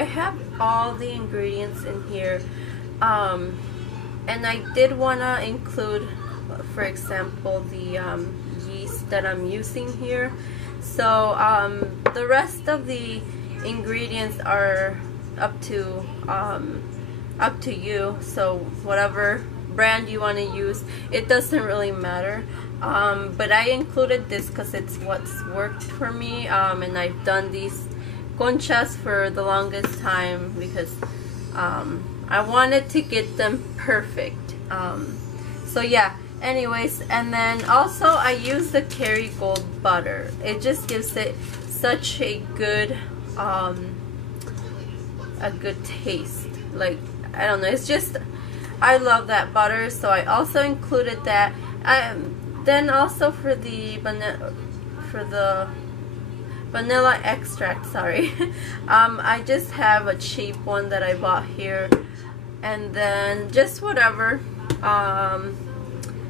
I have all the ingredients in here, and I did want to include, for example, the yeast that I'm using here. So the rest of the ingredients are up to you, so whatever brand you want to use, it doesn't really matter. But I included this because it's what's worked for me, and I've done these Conchas for the longest time because I wanted to get them perfect. So yeah, anyways, and then also I use the Kerrygold butter. It just gives it such a good taste. Like, I don't know, it's just, I love that butter, so I also included that. Then also for the vanilla extract, sorry, I just have a cheap one that I bought here, and then just whatever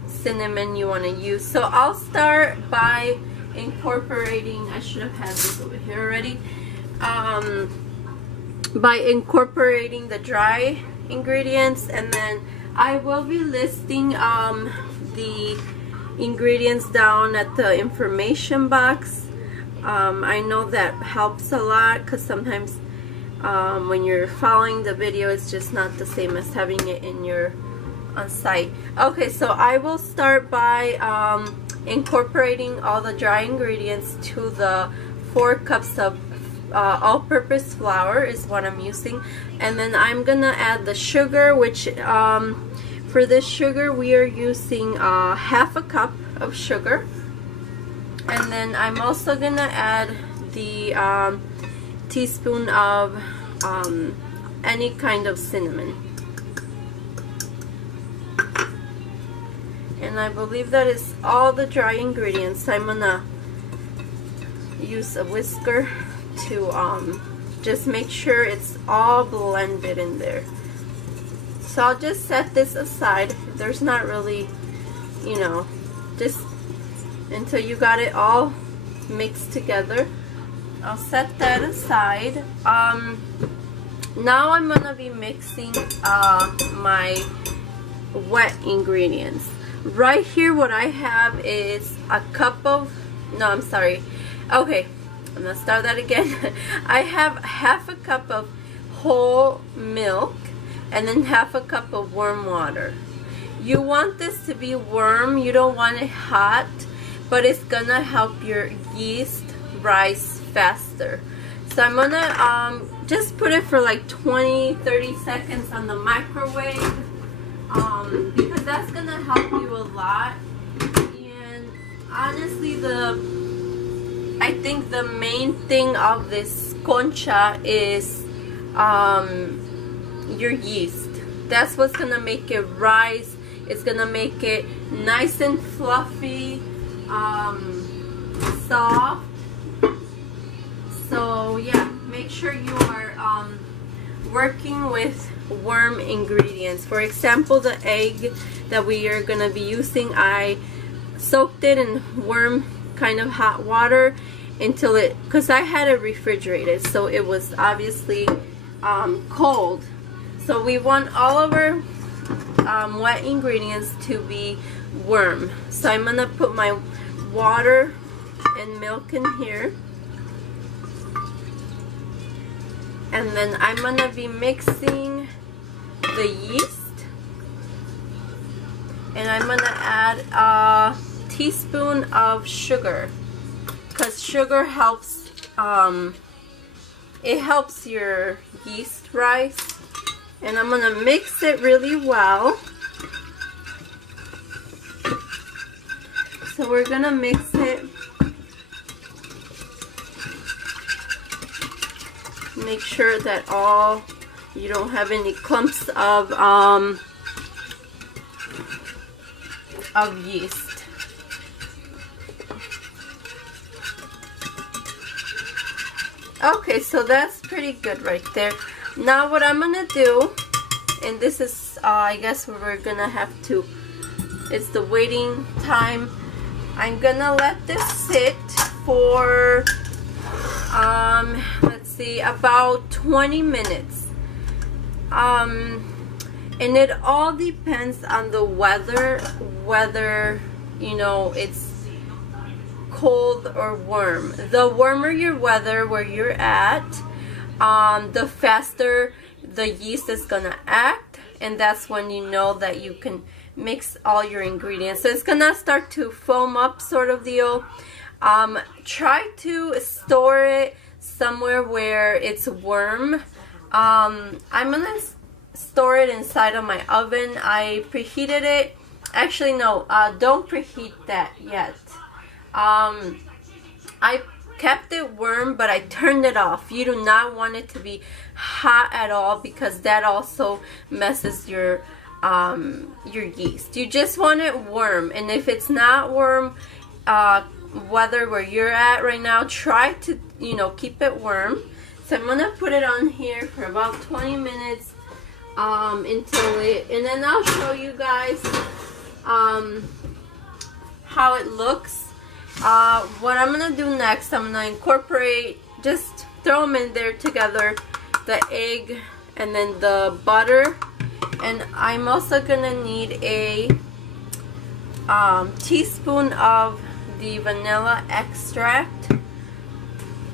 cinnamon you want to use. So I'll start by incorporating, I should have had this over here already, by incorporating the dry ingredients, and then I will be listing the ingredients down at the information box. I know that helps a lot because sometimes when you're following the video, it's just not the same as having it in your on site. Okay, so I will start by incorporating all the dry ingredients to the 4 cups of all-purpose flour is what I'm using, and then I'm gonna add the sugar, which for this sugar we are using half a cup of sugar, and then I'm also gonna add the teaspoon of any kind of cinnamon, and I believe that is all the dry ingredients. I'm gonna use a whisker to just make sure it's all blended in there. So I'll just set this aside. There's not really, you know, just until you got it all mixed together. I'll set that aside. Now I'm gonna be mixing my wet ingredients. Right here what I have is a cup of, no, I'm sorry, okay, I'm gonna start that again. I have half a cup of whole milk and then half a cup of warm water. You want this to be warm, you don't want it hot, but it's gonna help your yeast rise faster. So I'm gonna just put it for like 20-30 seconds on the microwave, because that's gonna help you a lot. And honestly, I think the main thing of this concha is your yeast. That's what's gonna make it rise. It's gonna make it nice and fluffy, soft. So yeah, make sure you are working with warm ingredients. For example, the egg that we are gonna be using, I soaked it in warm kind of hot water until it, because I had it refrigerated, so it was obviously cold. So we want all of our wet ingredients to be warm. So I'm gonna put my water and milk in here, and then I'm gonna be mixing the yeast, and I'm gonna add a teaspoon of sugar, because sugar helps, it helps your yeast rise. And I'm gonna mix it really well. So we're gonna mix it, make sure that you don't have any clumps of yeast. Okay, so that's pretty good right there. Now what I'm gonna do, and this is I guess we're gonna have to, it's the waiting time. I'm gonna let this sit for let's see, about 20 minutes. And it all depends on the weather, whether, you know, it's cold or warm. The warmer your weather where you're at, the faster the yeast is gonna act, and that's when you know that you can mix all your ingredients. So it's gonna start to foam up, sort of deal. Try to store it somewhere where it's warm. I'm gonna store it inside of my oven. I preheated it. Actually, no, don't preheat that yet. I kept it warm, but I turned it off. You do not want it to be hot at all, because that also messes your yeast. You just want it warm, and if it's not warm, weather where you're at right now, try to, you know, keep it warm. So I'm gonna put it on here for about 20 minutes until it, and then I'll show you guys how it looks. What I'm gonna do next, I'm gonna incorporate, just throw them in there together, the egg and then the butter, and I'm also gonna need a teaspoon of the vanilla extract,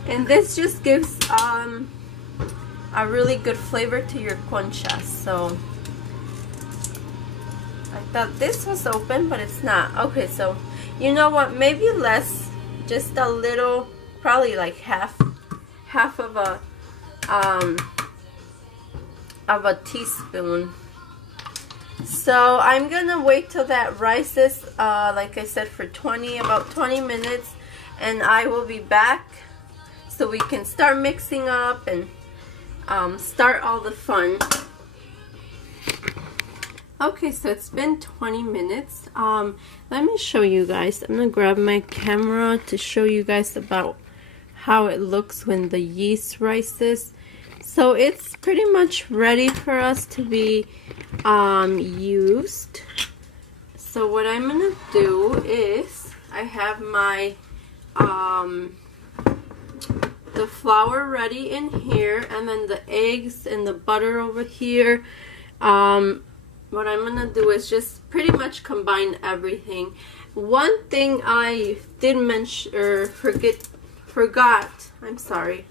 and this just gives a really good flavor to your conchas. So I thought this was open, but it's not. Okay, so you know what, maybe less, just a little, probably like half of a teaspoon. So I'm gonna wait till that rises, like I said, for about 20 minutes, and I will be back so we can start mixing up and start all the fun. Okay, so it's been 20 minutes. Let me show you guys. I'm gonna grab my camera to show you guys about how it looks when the yeast rises. So it's pretty much ready for us to be used. So what I'm gonna do is, I have my the flour ready in here, and then the eggs and the butter over here. What I'm gonna do is just pretty much combine everything. One thing I did mention, or forgot, I'm sorry,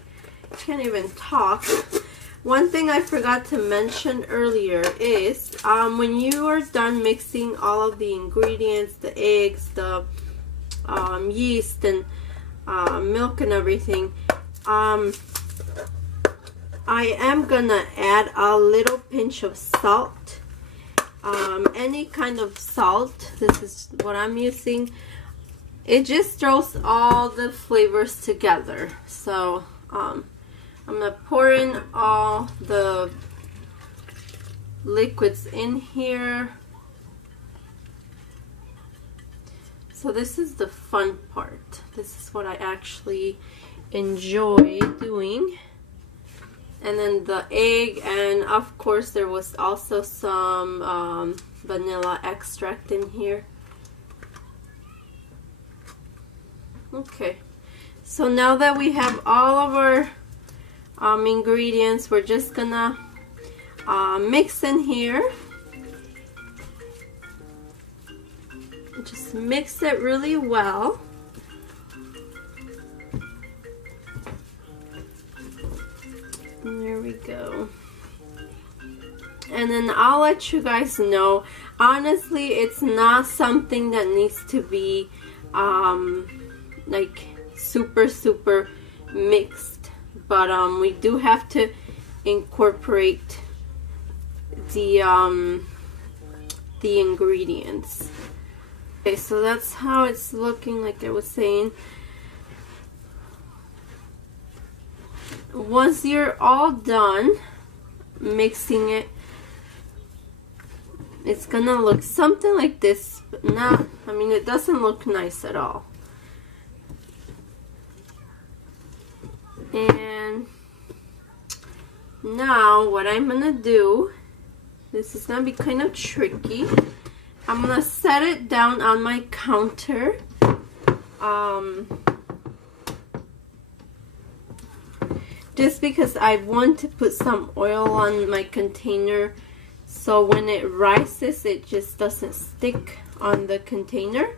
I can't even talk. One thing I forgot to mention earlier is when you are done mixing all of the ingredients, the eggs, the yeast, and milk and everything, I am gonna add a little pinch of salt. Any kind of salt. This is what I'm using. It just throws all the flavors together. So I'm gonna pour in all the liquids in here. So this is the fun part. This is what I actually enjoy doing. And then the egg, and of course there was also some vanilla extract in here. Okay, so now that we have all of our ingredients, we're just gonna mix in here. Just mix it really well. There we go. And then I'll let you guys know, honestly, it's not something that needs to be like super mixed, but we do have to incorporate the ingredients. Okay, so that's how it's looking, like I was saying. Once you're all done mixing it, it's gonna look something like this, but not, I mean, it doesn't look nice at all. And now what I'm gonna do, this is gonna be kind of tricky. I'm gonna set it down on my counter. just because I want to put some oil on my container so when it rises it just doesn't stick on the container.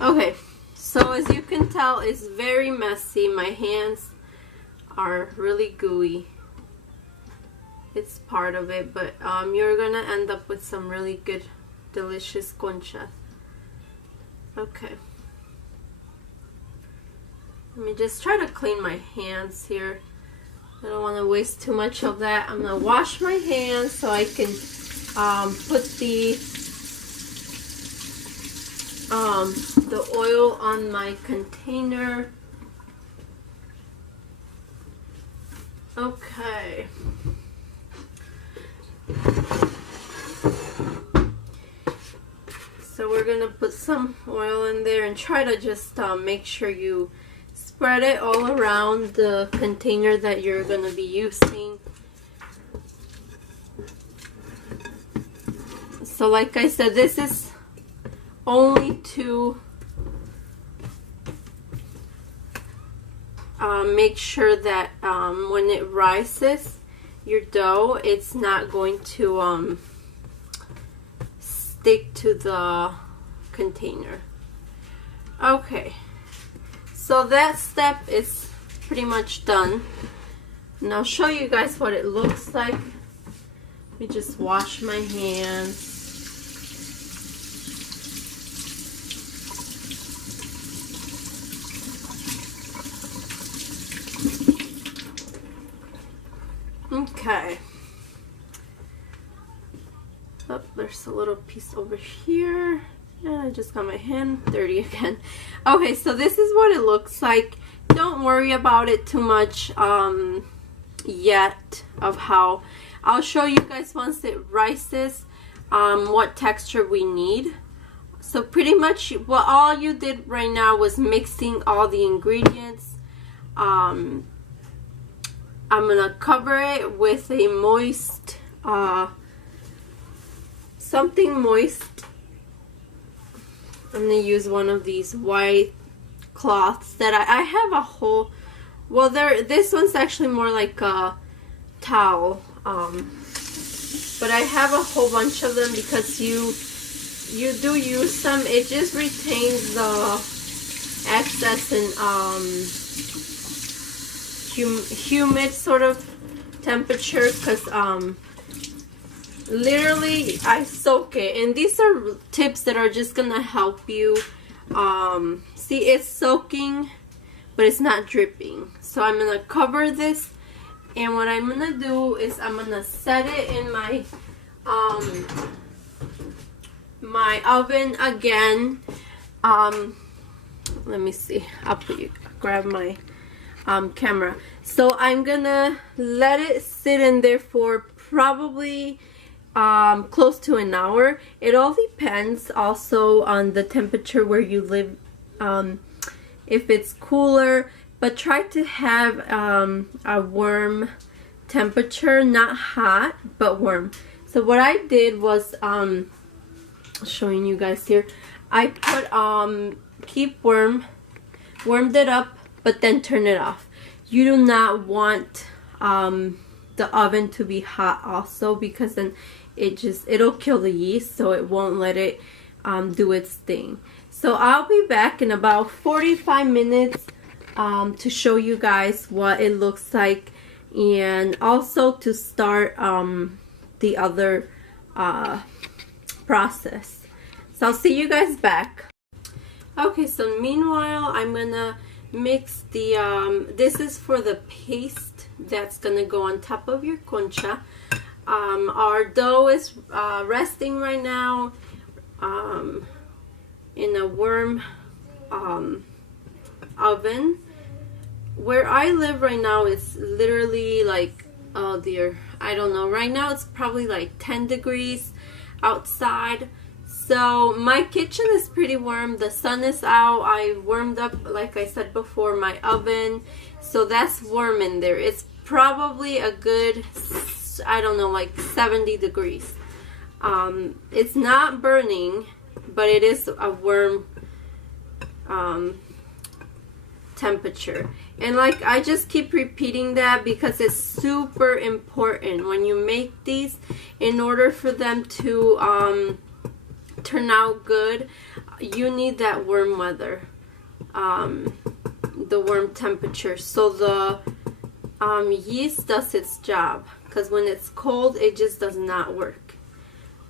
Okay, so as you can tell, it's very messy. My hands are really gooey. It's part of it, but you're gonna end up with some really good, delicious conchas. Okay. Let me just try to clean my hands here. I don't want to waste too much of that. I'm gonna wash my hands so I can put the oil on my container. Okay. So we're gonna put some oil in there and try to just make sure you spread it all around the container that you're gonna be using. So like I said, this is only to make sure that when it rises your dough, it's not going to stick to the container. Okay, so that step is pretty much done, and I'll show you guys what it looks like. Let me just wash my hands. Okay. Oh, there's a little piece over here. And I just got my hand dirty again. Okay, so this is what it looks like. Don't worry about it too much yet of how. I'll show you guys once it rises what texture we need. So pretty much what all you did right now was mixing all the ingredients. I'm gonna cover it with a moist, something moist. I'm gonna use one of these white cloths that I have a whole, well, this one's actually more like a towel, but I have a whole bunch of them because you do use them. It just retains the excess and humid sort of temperature, because literally I soak it, and these are tips that are just gonna help you. See, it's soaking but it's not dripping. So I'm gonna cover this, and what I'm gonna do is I'm gonna set it in my my oven again. Let me see, grab my camera. So I'm gonna let it sit in there for probably close to an hour. It all depends also on the temperature where you live, if it's cooler, but try to have a warm temperature, not hot but warm. So what I did was showing you guys here, I put keep warmed it up, but then turn it off. You do not want the oven to be hot also, because then it'll kill the yeast, so it won't let it do its thing. So I'll be back in about 45 minutes to show you guys what it looks like, and also to start the other process. So I'll see you guys back. Okay, so meanwhile I'm gonna mix the this is for the paste that's gonna go on top of your concha. Our dough is resting right now in a warm oven. Where I live right now is literally like, oh dear, I don't know, right now it's probably like 10 degrees outside. So my kitchen is pretty warm. The sun is out. I warmed up, like I said before, my oven. So that's warm in there. It's probably a good, I don't know, like 70 degrees. It's not burning, but it is a warm temperature. And like I just keep repeating that because it's super important when you make these. In order for them to turn out good, you need that warm weather, the warm temperature, so the yeast does its job, because when it's cold it just does not work.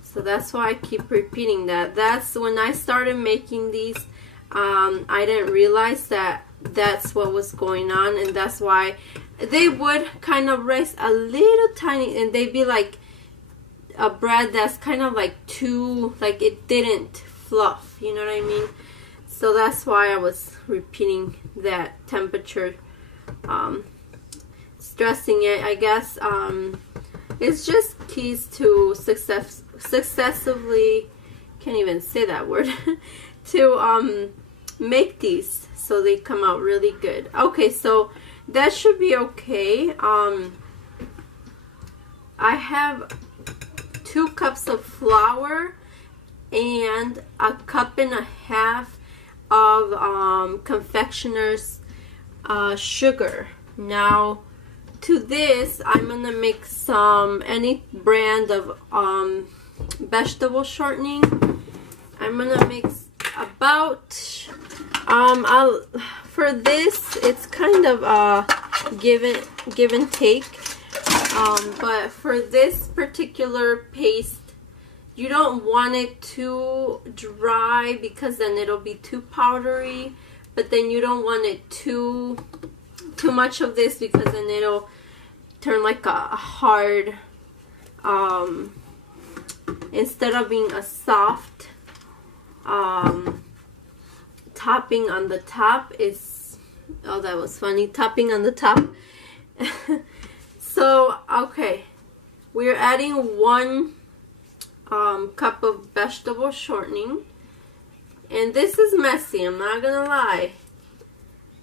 So that's why I keep repeating that. That's when I started making these, I didn't realize that that's what was going on, and that's why they would kind of rise a little tiny, and they'd be like a bread that's kind of like too, like it didn't fluff, you know what I mean? So that's why I was repeating that temperature, stressing it. I guess it's just keys to successively, can't even say that word, to make these so they come out really good. Okay, so that should be okay. I have 2 cups of flour and a cup and a half of confectioners sugar. Now to this I'm gonna mix some any brand of vegetable shortening. I'm gonna mix about for this it's kind of give and take, but for this particular paste you don't want it too dry because then it'll be too powdery, but then you don't want it too much of this because then it'll turn like a hard, instead of being a soft topping on the top is, oh that was funny, topping on the top. So okay, we're adding 1 cup of vegetable shortening, and this is messy, I'm not gonna lie,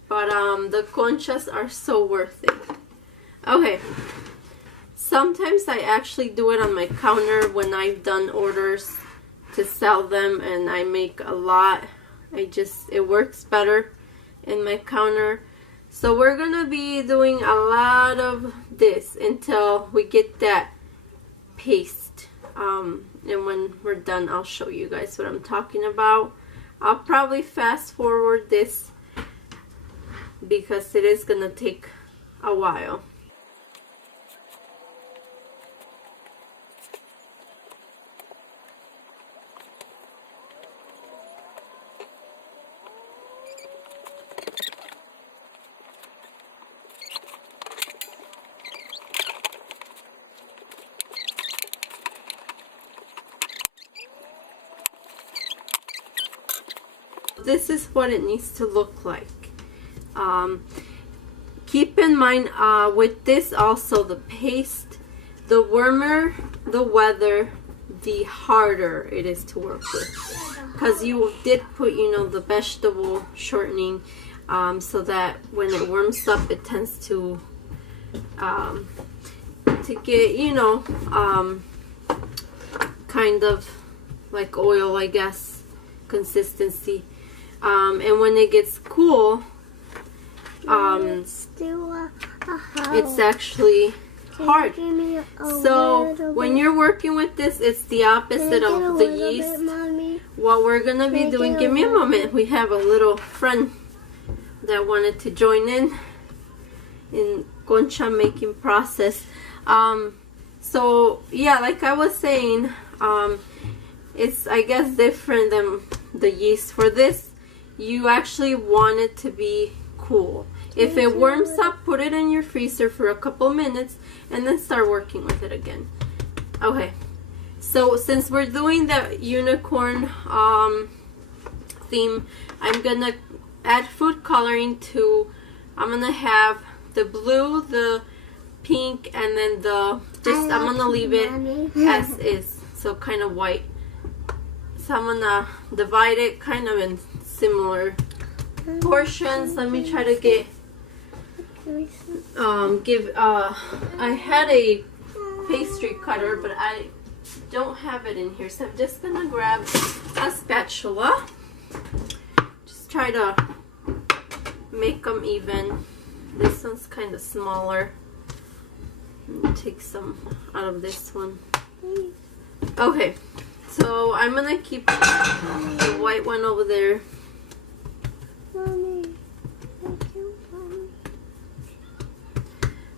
but the conchas are so worth it. Okay, sometimes I actually do it on my counter when I've done orders to sell them and I make a lot. It works better in my counter. So we're gonna be doing a lot of this until we get that paste, and when we're done I'll show you guys what I'm talking about. I'll probably fast forward this because it is gonna take a while. This is what it needs to look like. Keep in mind with this also, the paste, the warmer the weather, the harder it is to work with, because you did put, you know, the vegetable shortening, so that when it warms up it tends to get, you know, kind of like oil, I guess, consistency. And when it gets cool, it's actually hard. So when you're working with this, it's the opposite of the yeast. What we're gonna be doing, give me a moment, we have a little friend that wanted to join in concha making process. So yeah, like I was saying, it's, I guess, different than the yeast. For this, you actually want it to be cool. If it warms up, put it in your freezer for a couple minutes and then start working with it again. Okay, so since we're doing the unicorn theme, I'm gonna add food coloring to, I'm gonna have the blue, the pink, and then the, just, I'm gonna leave it as is, so kind of white. So I'm gonna divide it kind of in similar portions. Let me try to get I had a pastry cutter, but I don't have it in here, so I'm just gonna grab a spatula. Just try to make them even. This one's kind of smaller. Take some out of this one. Okay, so I'm gonna keep the white one over there.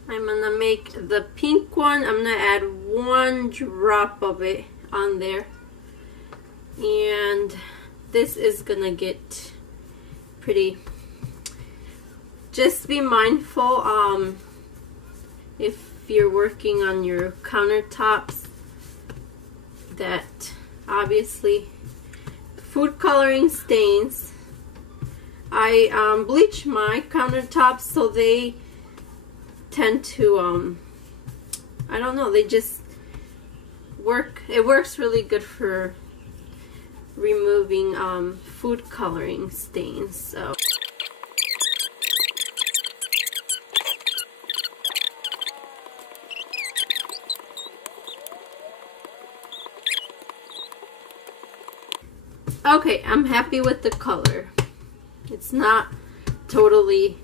I'm gonna make the pink one. I'm gonna add 1 drop of it on there, and this is gonna get pretty. Just be mindful if you're working on your countertops that obviously food coloring stains. I bleach my countertops so they tend to I don't know, they just work. It works really good for removing food coloring stains. So okay, I'm happy with the color. It's not totally,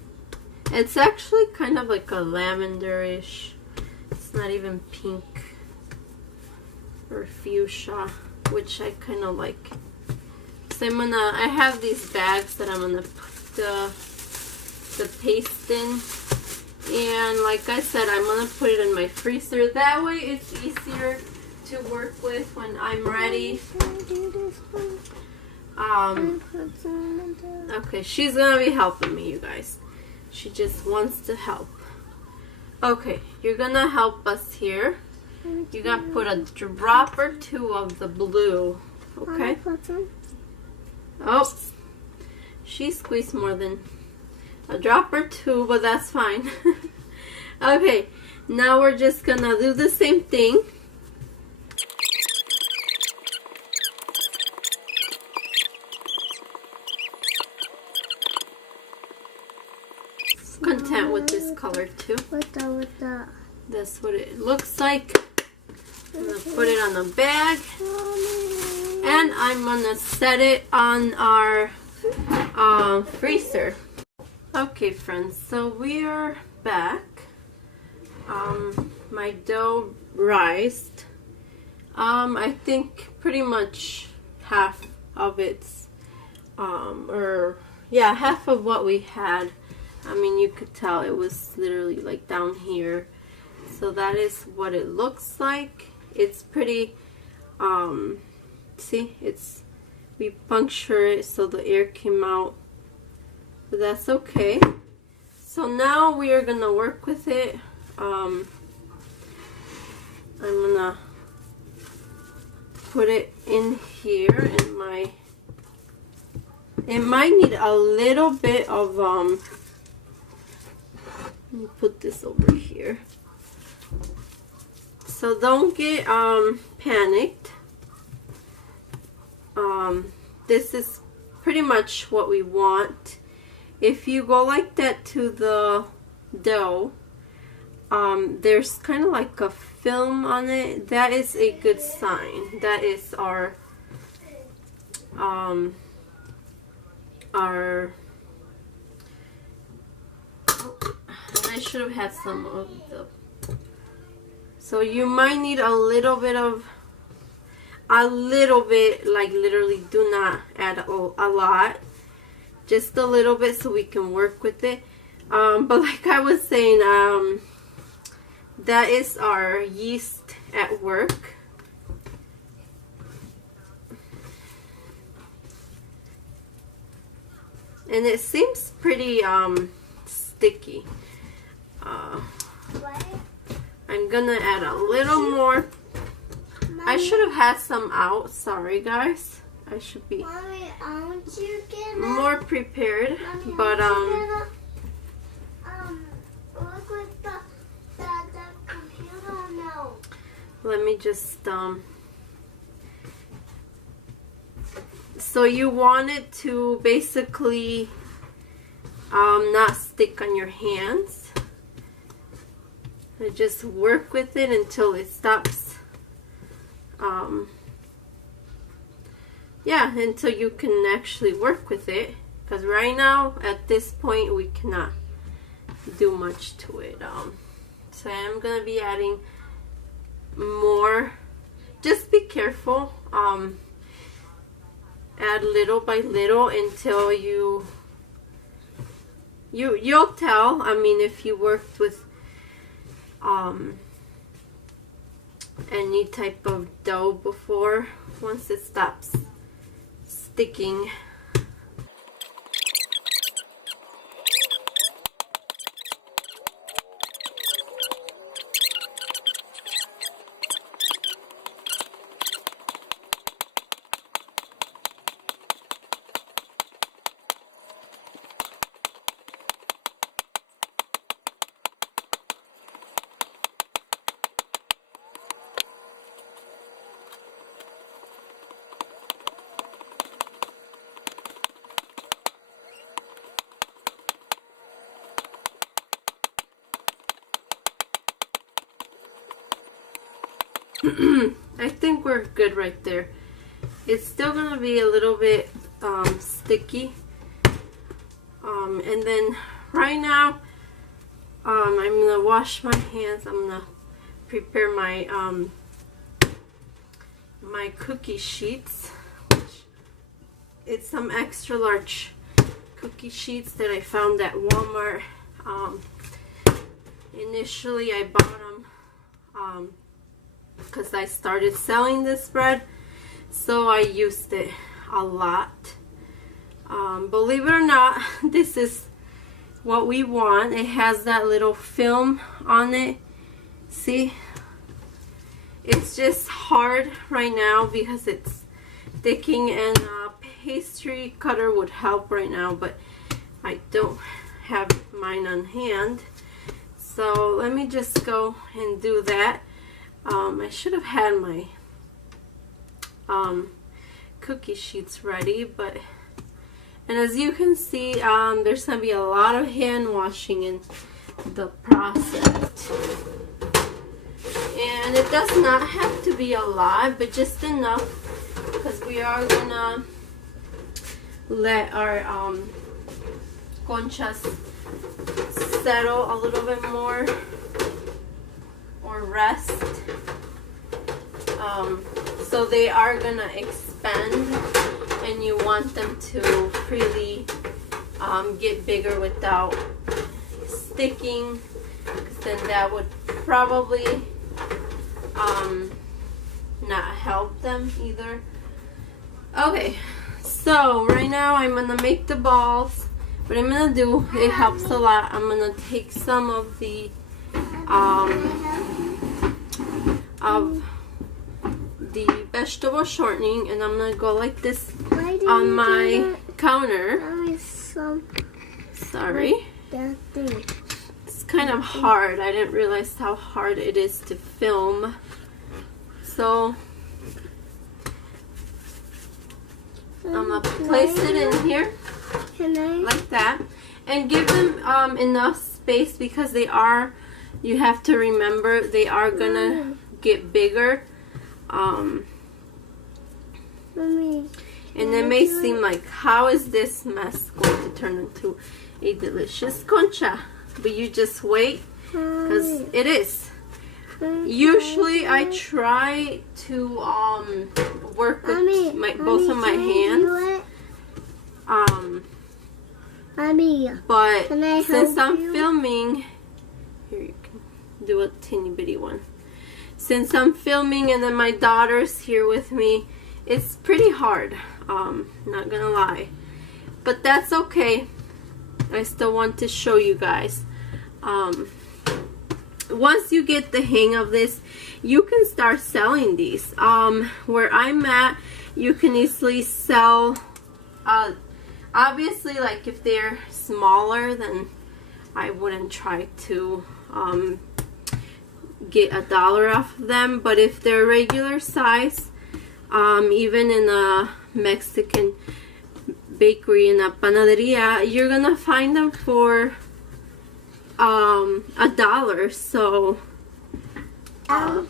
it's actually kind of like a lavenderish. It's not even pink or fuchsia, which I kind of like. So I have these bags that I'm gonna put the paste in, and like I said, I'm gonna put it in my freezer. That way it's easier to work with when I'm ready. Okay, she's gonna be helping me, you guys. She just wants to help. Okay, you're gonna help us here. You're gonna put a drop or 2 of the blue. Okay? Oh, she squeezed more than a drop or 2, but that's fine. Okay, now we're just gonna do the same thing. Content with this color too. That's what it looks like. I'm gonna put it on a bag, and I'm gonna set it on our freezer. Okay, friends, so we are back. My dough rised. I think pretty much half of it's, half of what we had. I mean, you could tell it was literally like down here. So that is what it looks like. It's pretty, see, we puncture it so the air came out, but that's okay. So now we are gonna work with it. I'm gonna put it in here in my, it might need a little bit of, let me put this over here. So don't get panicked. This is pretty much what we want. If you go like that to the dough, there's kind of like a film on it. That is a good sign. That is our I should have had some of the, so you might need a little bit, like literally do not add a lot, just a little bit so we can work with it. But like I was saying, that is our yeast at work. And it seems pretty sticky. I'm gonna add a little more. Mommy, I should have had some out. Sorry, guys. I should be Mommy, more prepared. Mommy, but work with the computer now. Let me just so you want it to basically not stick on your hands. I just work with it until it stops. Until you can actually work with it. because right now at this point we cannot do much to it. So I'm gonna be adding more. Just be careful. Add little by little until you'll tell. I mean, if you worked with any type of dough before, once it stops sticking. I think we're good right there. It's still gonna be a little bit sticky. And then right now I'm gonna wash my hands. I'm gonna prepare my my cookie sheets, which it's some extra large cookie sheets that I found at Walmart. Initially I bought them because I started selling this bread, so I used it a lot. Believe it or not, this is what we want. It has that little film on it. See, it's just hard right now because it's sticking, and a pastry cutter would help right now, but I don't have mine on hand. So let me just go and do that. I should have had my cookie sheets ready, and as you can see, there's gonna be a lot of hand washing in the process, and it does not have to be a lot, but just enough, because we are gonna let our conchas settle a little bit more or rest. So they are gonna expand, and you want them to freely get bigger without sticking, because then that would probably not help them either. Okay, so right now I'm gonna make the balls. What I'm gonna do, it helps a lot, I'm gonna take some of the vegetable shortening, and I'm gonna go like this on my counter. Sorry. It's kind of hard. I didn't realize how hard it is to film. So I'm gonna place it in here like that, and give them enough space, because they are, you have to remember, they are gonna get bigger. And it may seem like, how is this mess going to turn into a delicious concha? But you just wait, because it is. Usually I try to work with both of my hands. But since I'm filming, here you can do a teeny bitty one. Since I'm filming and then my daughter's here with me, it's pretty hard, not gonna lie. But that's okay. I still want to show you guys. Once you get the hang of this, you can start selling these. Where I'm at, you can easily sell, obviously, like if they're smaller, then I wouldn't try to get $1 off of them. But if they're regular size, even in a Mexican bakery, in a panaderia, you're gonna find them for $1. So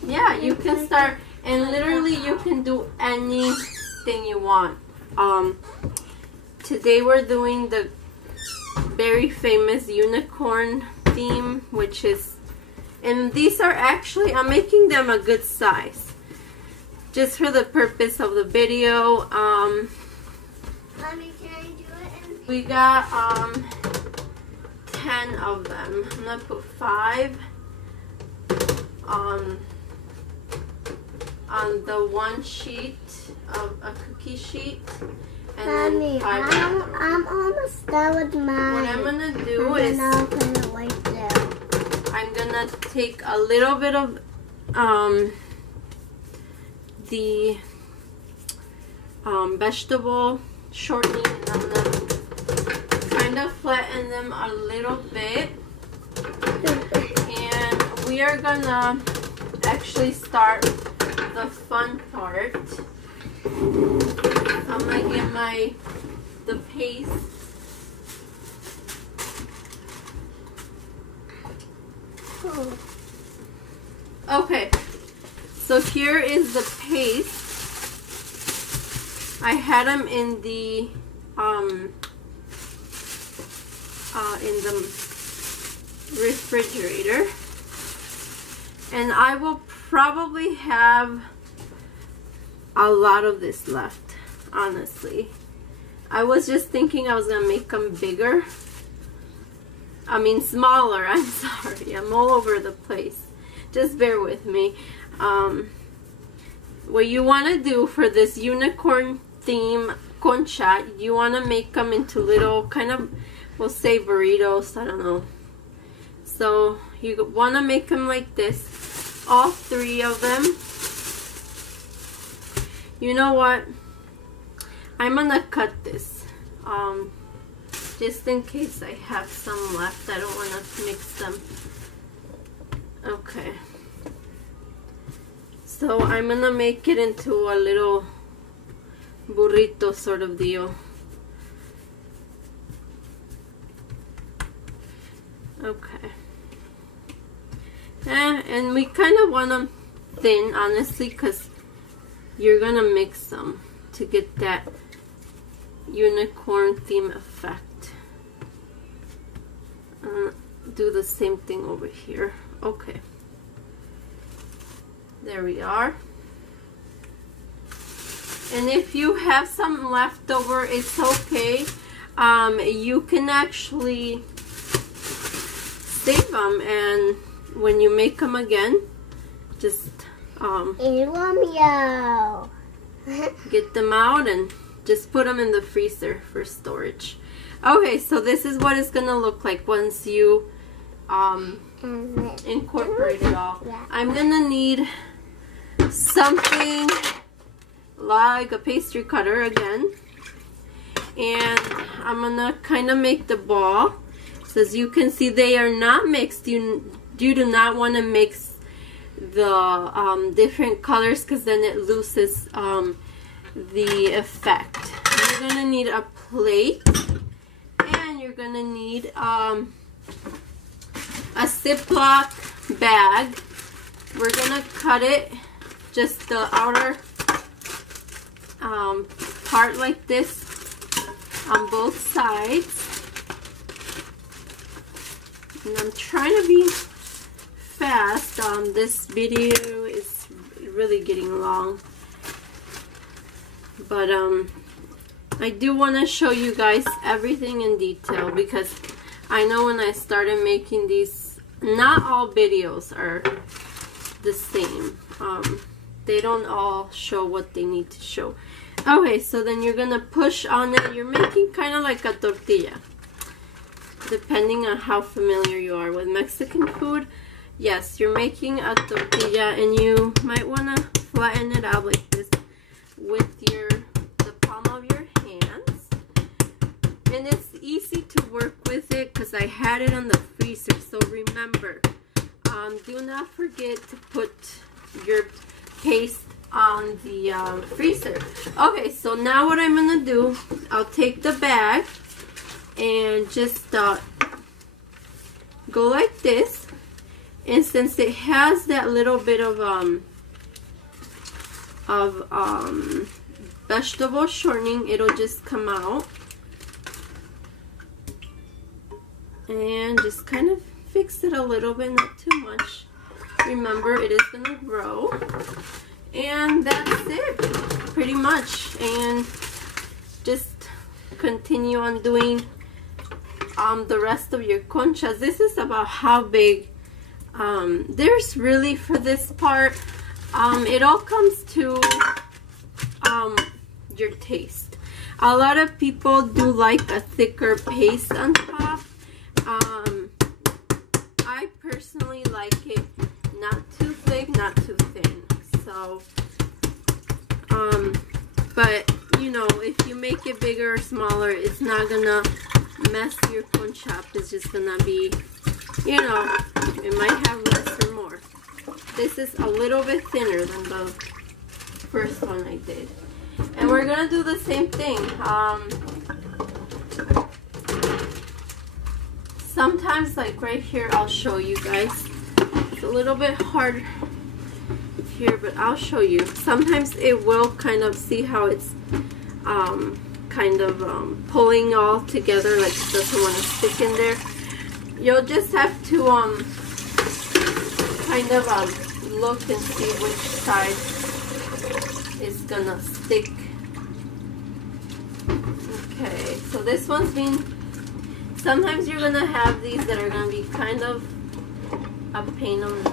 yeah, you can start, and literally you can do anything you want today we're doing the very famous unicorn theme, which is, and these are actually, I'm making them a good size just for the purpose of the video. Mommy, can I do it? We got 10 of them. I'm gonna put 5 on the one sheet of a cookie sheet, and Mommy, then 5 I'm almost done with mine. What I'm gonna do is I'll put it right there. I'm gonna take a little bit of the vegetable shortening, and I'm gonna kind of flatten them a little bit, and we are gonna actually start the fun part. I'm gonna get the paste. Okay, so here is the paste. I had them in the refrigerator, and I will probably have a lot of this left, honestly. I was just thinking I was gonna make them bigger. I mean smaller, I'm sorry. I'm all over the place. Just bear with me. What you want to do for this unicorn theme concha, you want to make them into little kind of, we'll say burritos, I don't know. So you want to make them like this, all 3 of them. You know what? I'm gonna cut this. Just in case I have some left. I don't want to mix them. Okay. So I'm gonna make it into a little burrito sort of deal. Okay. And we kind of want them thin, honestly, because you're gonna mix them to get that unicorn theme effect. Do the same thing over here. Okay, there we are. And if you have some left over, it's okay. You can actually save them, and when you make them again, just get them out and just put them in the freezer for storage. Okay, so this is what it's gonna look like once you incorporate it all. I'm gonna need something like a pastry cutter again, and I'm gonna kind of make the ball. So as you can see, they are not mixed. You do not want to mix the different colors, because then it loses the effect. You're gonna need a plate, and you're gonna need a Ziploc bag. We're gonna cut it, just the outer part like this on both sides. And I'm trying to be fast. This video is really getting long, but I do want to show you guys everything in detail, because I know when I started making these, not all videos are the same. They don't all show what they need to show. Okay, so then you're gonna push on it. You're making kind of like a tortilla, depending on how familiar you are with Mexican food. Yes, you're making a tortilla, and you might want to flatten it out like this with the palm of your hands. And it's easy to work with it because I had it on the freezer. So remember, do not forget to put your paste on the freezer. Okay, so now what I'm gonna do, I'll take the bag and just go like this, and since it has that little bit of vegetable shortening, it'll just come out. and just kind of fix it a little bit, not too much. Remember, it is gonna grow, and that's it pretty much. And just continue on doing the rest of your conchas. This is about how big. There's really, for this part, it all comes to your taste. A lot of people do like a thicker paste on top. I personally like it not too thick, not too thin. So, but you know, if you make it bigger or smaller, it's not gonna mess your concha up. It's just gonna be, you know, it might have less or more. This is a little bit thinner than the first one I did. And we're gonna do the same thing. Sometimes, like right here, I'll show you guys. It's a little bit hard here, but I'll show you. Sometimes it will kind of, see how it's kind of pulling all together, like it doesn't want to stick in there. You'll just have to kind of look and see which side is gonna stick. Okay, so this one's been, sometimes you're gonna have these that are gonna be kind of a pain on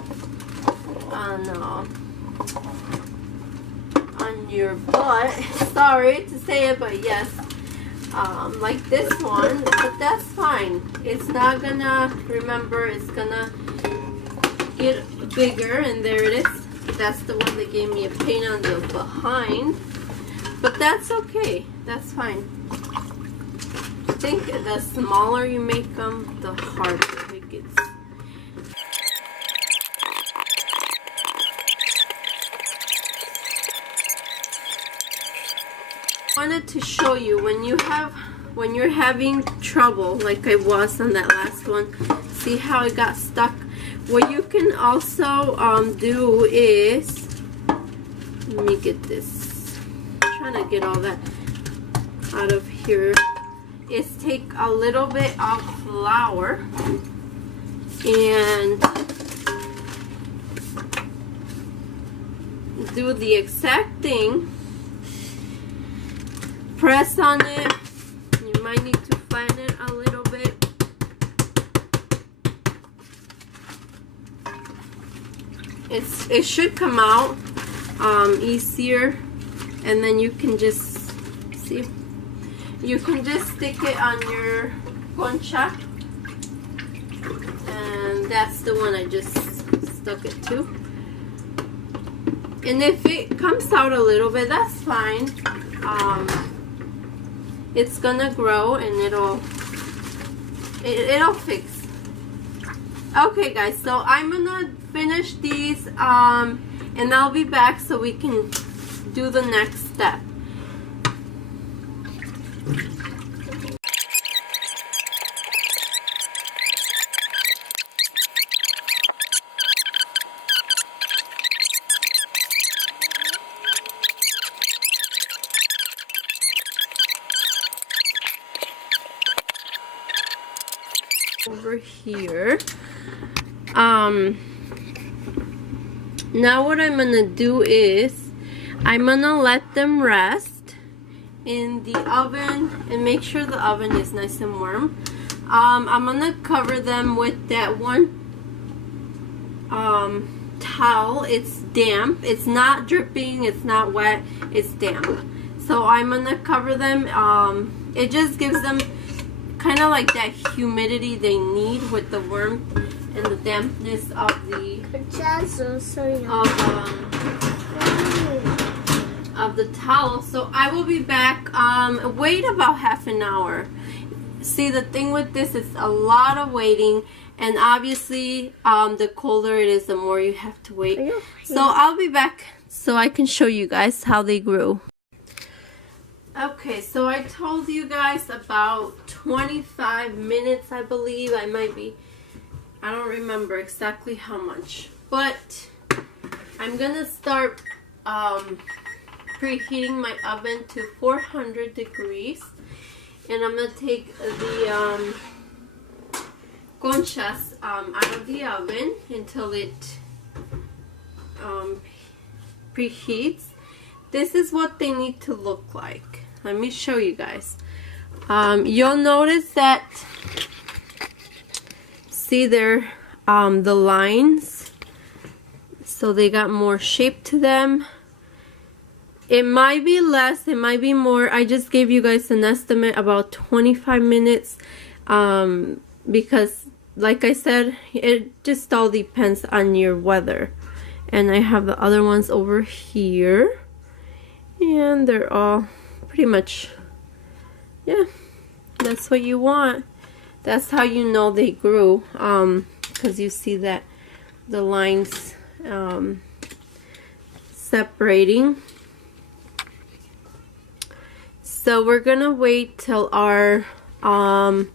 your butt. Sorry to say it, but yes, like this one, but that's fine. It's not gonna, remember, it's gonna get bigger, and there it is. That's the one that gave me a pain on the behind, but that's okay. That's fine. I think the smaller you make them, the harder it gets. I wanted to show you when you're having trouble, like I was on that last one. See how it got stuck? What you can also do is, let me get this, I'm trying to get all that out of here, is take a little bit of flour and do the exact thing. Press on it. You might need to flatten it a little bit. It should come out easier, and then you can just see. You can just stick it on your concha, and that's the one I just stuck it to. And if it comes out a little bit, that's fine. It's gonna grow, and it'll fix. Okay guys, so I'm gonna finish these and I'll be back so we can do the next step. Over here. Now what I'm gonna do is I'm gonna let them rest in the oven and make sure the oven is nice and warm. I'm gonna cover them with that one towel. It's damp. It's not dripping. It's not wet. It's damp. So I'm gonna cover them. It just gives them kind of like that humidity they need with the warmth and the dampness of the of the towel. So I will be back. Wait about half an hour. See, the thing with this is a lot of waiting, and obviously the colder it is, the more you have to wait. So I'll be back so I can show you guys how they grew. Okay, so I told you guys about 25 minutes, I believe. I don't remember exactly how much, but I'm gonna start preheating my oven to 400 degrees, and I'm gonna take conchas out of the oven until it preheats. This is what they need to look like. Let me show you guys. You'll notice that, see there, the lines, so they got more shape to them. It might be less, it might be more. I just gave you guys an estimate, about 25 minutes, because like I said, it just all depends on your weather. And I have the other ones over here, and they're all pretty much, yeah, that's what you want. That's how you know they grew, because you see that the lines separating. So we're gonna wait till our oven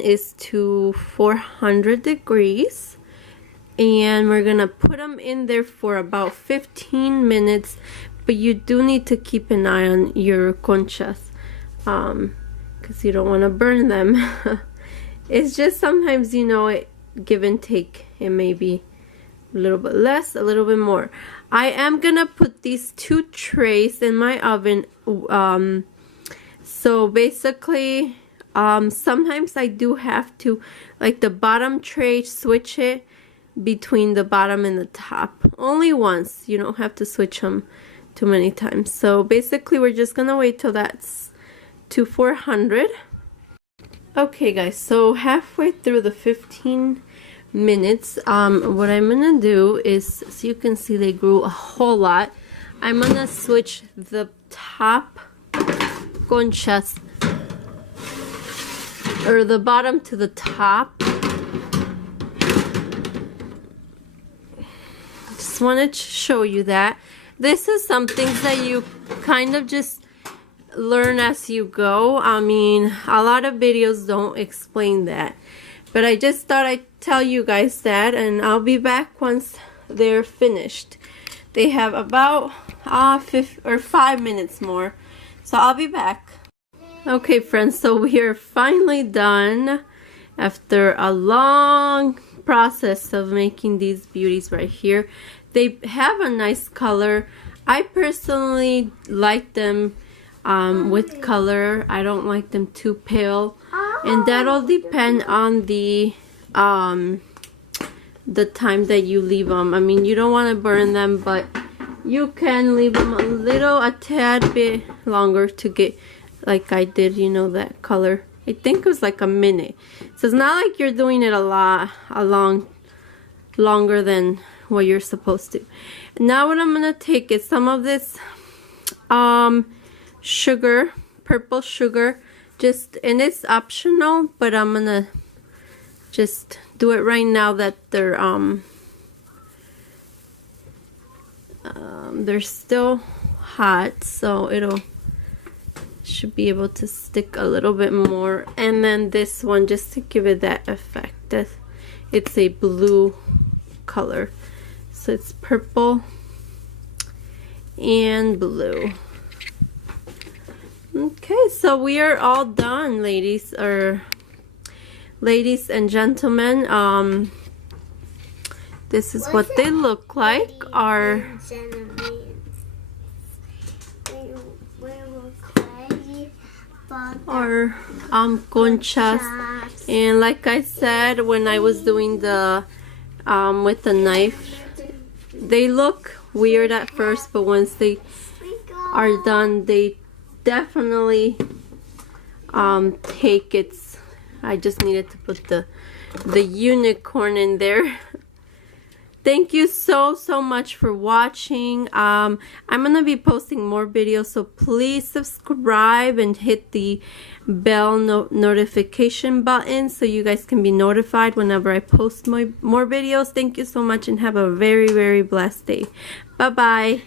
is to 400 degrees, and we're gonna put them in there for about 15 minutes. But you do need to keep an eye on your conchas, because you don't want to burn them. It's just sometimes, you know, give and take. It may be a little bit less, a little bit more. I am gonna put these 2 trays in my oven. So basically, sometimes I do have to, like the bottom tray, switch it between the bottom and the top. Only once. You don't have to switch them too many times. So basically, we're just gonna wait till that's to 400. Okay guys, so halfway through the 15 minutes, what I'm gonna do is, so you can see they grew a whole lot, I'm gonna switch the top conchas, or the bottom to the top. Just wanted to show you that. This is some things that you kind of just learn as you go. I mean, a lot of videos don't explain that, but I just thought I'd tell you guys that, and I'll be back once they're finished. They have about 5 minutes more, so I'll be back. Okay friends, so we are finally done after a long process of making these beauties right here. They have a nice color. I personally like them with color. I don't like them too pale, and that'll depend on the time that you leave them. I mean, you don't want to burn them, but you can leave them a tad bit longer to get, like I did, you know, that color. I think it was like a minute. So it's not like you're doing it longer than what you're supposed to. Now what I'm gonna take is some of this sugar, purple sugar, and it's optional, but I'm gonna just do it right now that they're still hot, so should be able to stick a little bit more. And then this one, just to give it that effect, it's a blue color, so it's purple and blue. Okay, so we are all done, ladies and gentlemen. This is what they look like. Our conchas, and like I said, when I was doing the with the knife, they look weird at first, but once they are done, they definitely take its. I just needed to put the unicorn in there. Thank you so much for watching. I'm gonna be posting more videos, so please subscribe and hit the bell notification button so you guys can be notified whenever I post more videos. Thank you so much, and have a very blessed day. Bye bye.